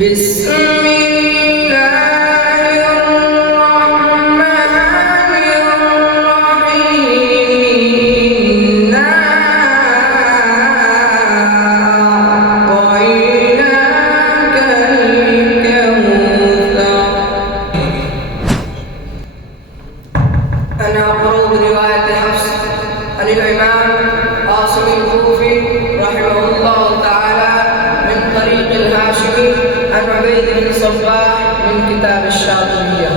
بسم الله الرحمن الرحيم إنا أعطيناك الكوثر. أنا أقرأ برواية حفص عن الإمام عاصم الكوفي رحمه الله تعالى من طريق الهاشمي عن عبيد بن صباح من كتاب الشاطبية.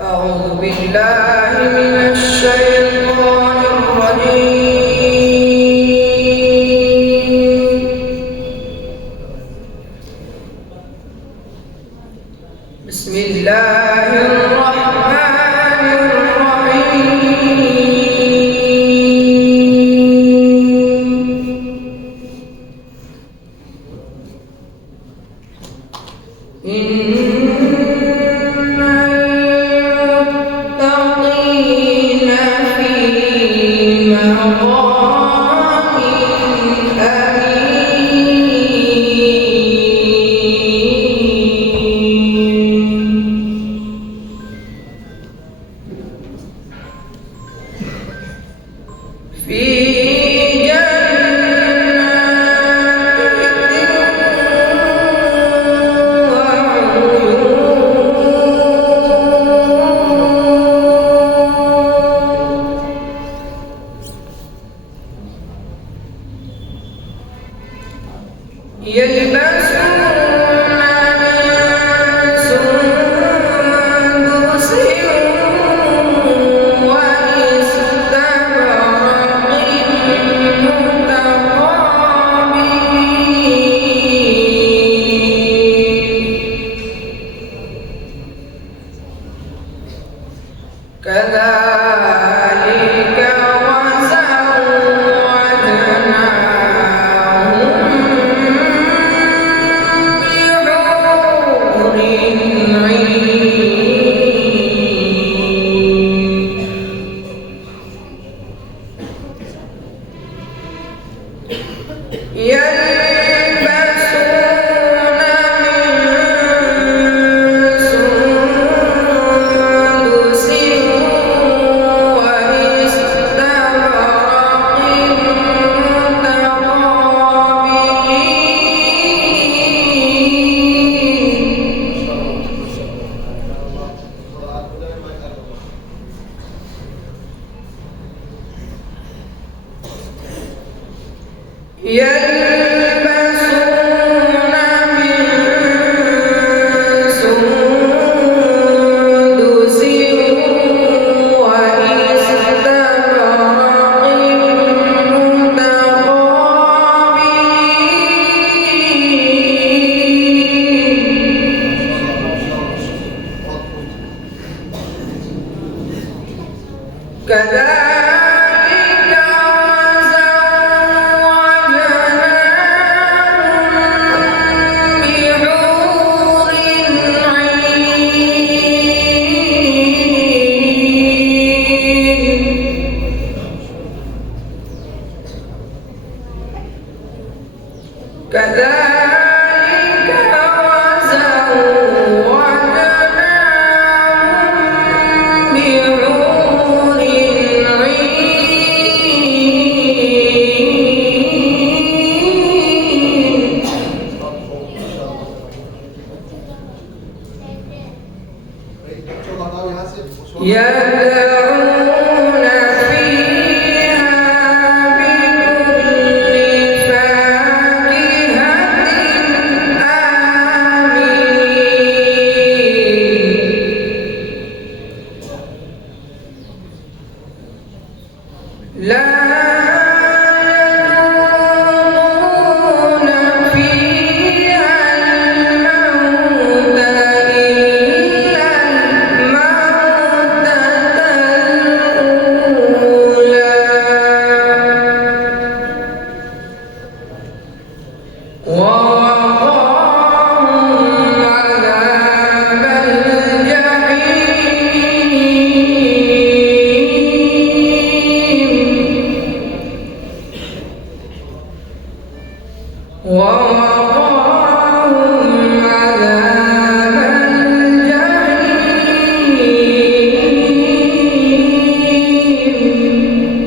أعوذ بالله من الشيطان الرجيم. بسم الله الرحمن الرحيم. إن المتقين في مقام أمين في يلبسون من سندس واستبرق متقابلين كذلك يدعون فيها بكل فاكهة آمين لا ووقاهم عذاب الجحيم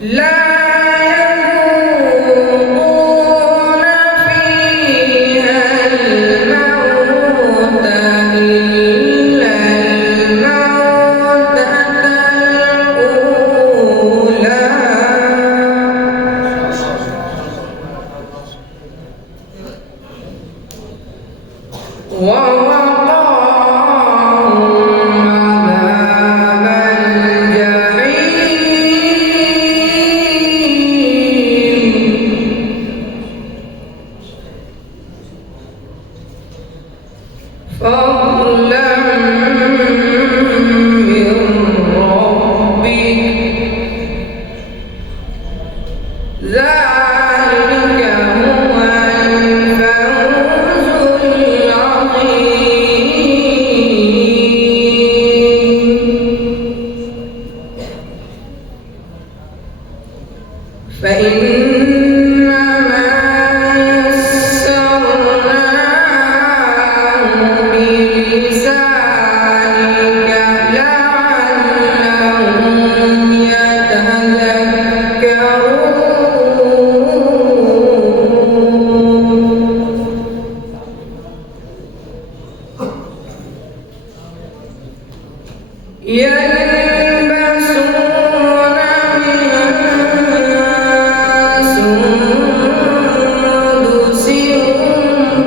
لا يذوقون فيها الموت إلا الموتة الأولى ووقاهم عذاب الجحيم فضلا من ربك ذلك هو الفوز العظيم فإنما يسرناه بلسانك لعلهم يلبسون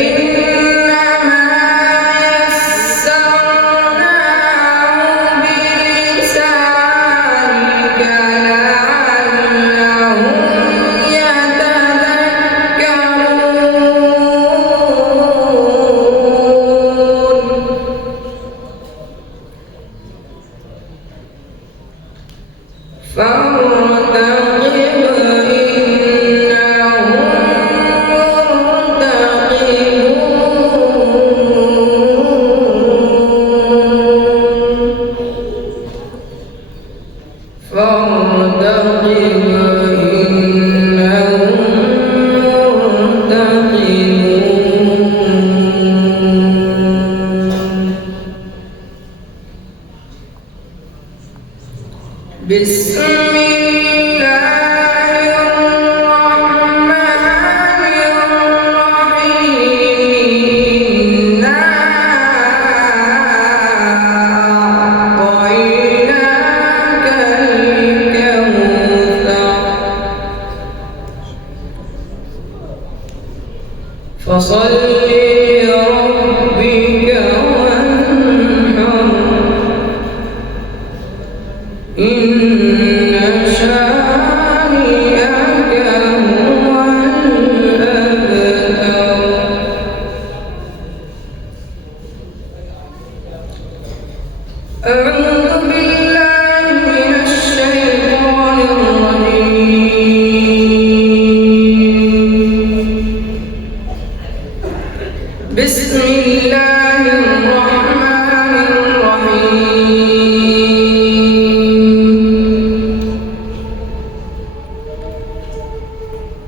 فإنما يسرناه بلسانك لعلهم يتذكرون فارتقب بسم الله الرحمن الرحيم إنا أعطيناك الكوثر فصل لربك وانحر إن شانئك هو الأبتر أعوذ بالله من الشيطان الرجيم بسم الله الرحمن الرحيم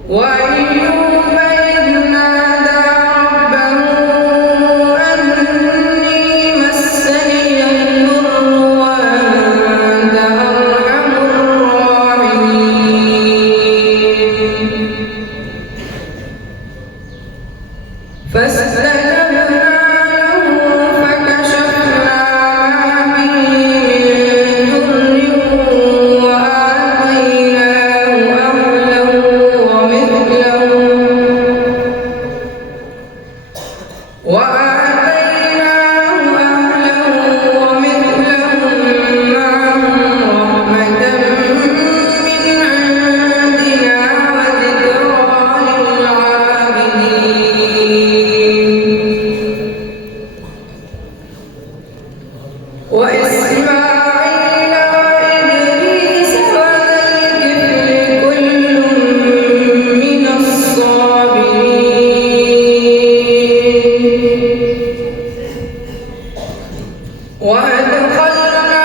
وأيوب إذ نادى ربه أني مسني الضر وأنت أرحم الراحمين فاستجبنا له فكشفنا ما به من ضر وآتيناه أهله ومثلهم معهم رحمة من عندنا وذكرى للعابدين وإسماعيل وإدريس وذا الكفل كل من الصابرين وأدخلناهم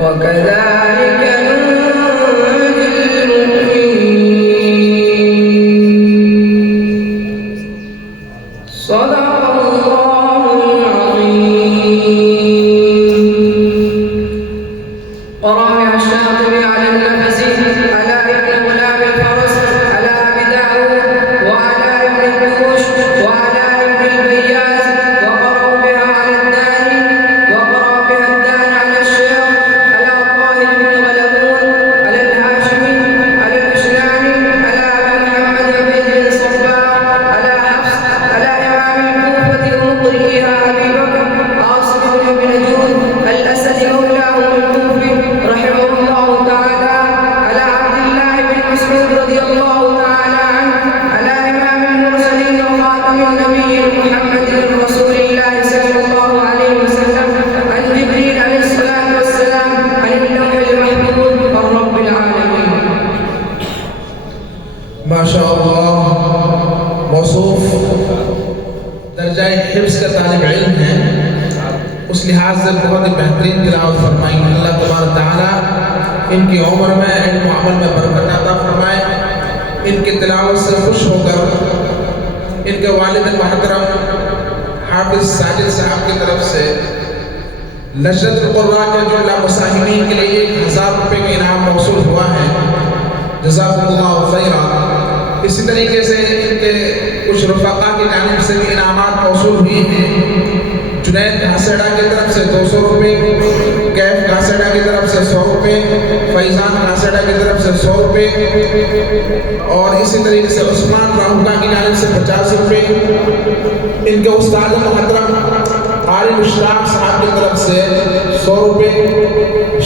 وكذلك ننجي المؤمنين. صدق الله العظيم. ورابع الشاطبي على النفس على ابن غلام الفرس على ابي داود وعلى ابن الدوش وعلى ابن البياز وقرأوا بها على الداني وقرأ بها الداني على الشيخ على طاهر بن غلبون على الهاشمي على الاشناني على ابي محمد عبيد بن صباح على حفص على امام الكوفة ومقرئها ابي بكر عاصم بن نجود الاسد مولاهم الكوفي رحمه الله تعالى على عبد الله بن مسعود رضي الله تعالى عنه على إمام المرسلين وخاتم النبيين محمد رسول الله صلى الله عليه وسلم عن جبريل عليه الصلاة والسلام عن اللوح المحفوظ عن رب العالمين. ما شاء الله موصوف درجہ حفظ کا طالب علم ہے، اس لحاظ سے بہت ہی بہترین تلاوت فرمائی. اللہ تبارک تعالیٰ ان کی عمر میں علم و عمل میں برکت عطا فرمائے. ان کی تلاوت سے خوش ہو کر ان کے والد محترم حافظ ساجد صاحب کی طرف سے لجنت القراء کے جملہ مساہمین کے لیے 1000 روپے کا انعام موصول ہوا ہے. جزاکم اللہ خیرا. اسی طریقے سے ان کے کچھ رفقا کی جانب سے بھی انعامات موصول ہوئی ہیں. جنید گھاسیڑا کی طرف سے 200 روپے، کیف گھاسیڑا کی طرف سے 100 روپے، فیضان گھاسیڑا کی طرف سے 100 روپے اور اسی طریقے سے عثمان راہوگا کی جانب سے 50 روپے. ان کے استاد محترم قاری مشتاق صاحب کی طرف سے 100 روپے،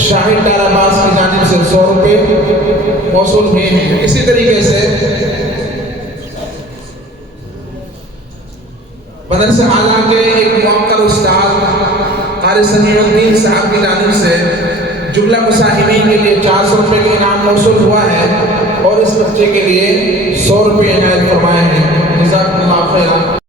شاہد ڈالاباز کی جانب سے 100 روپے موصول ہوئے ہیں. اسی طریقے سے مدرسہ اعلیٰ کے ایک موقر استاد قاری سمیع الدین صاحب کی جانب سے جملہ مساہمین کے لیے 400 روپے کا انعام موصول ہوا ہے اور اس بچے کے لیے 100 روپے عنایت فرمائے ہیں. جزاکم اللہ خیرا.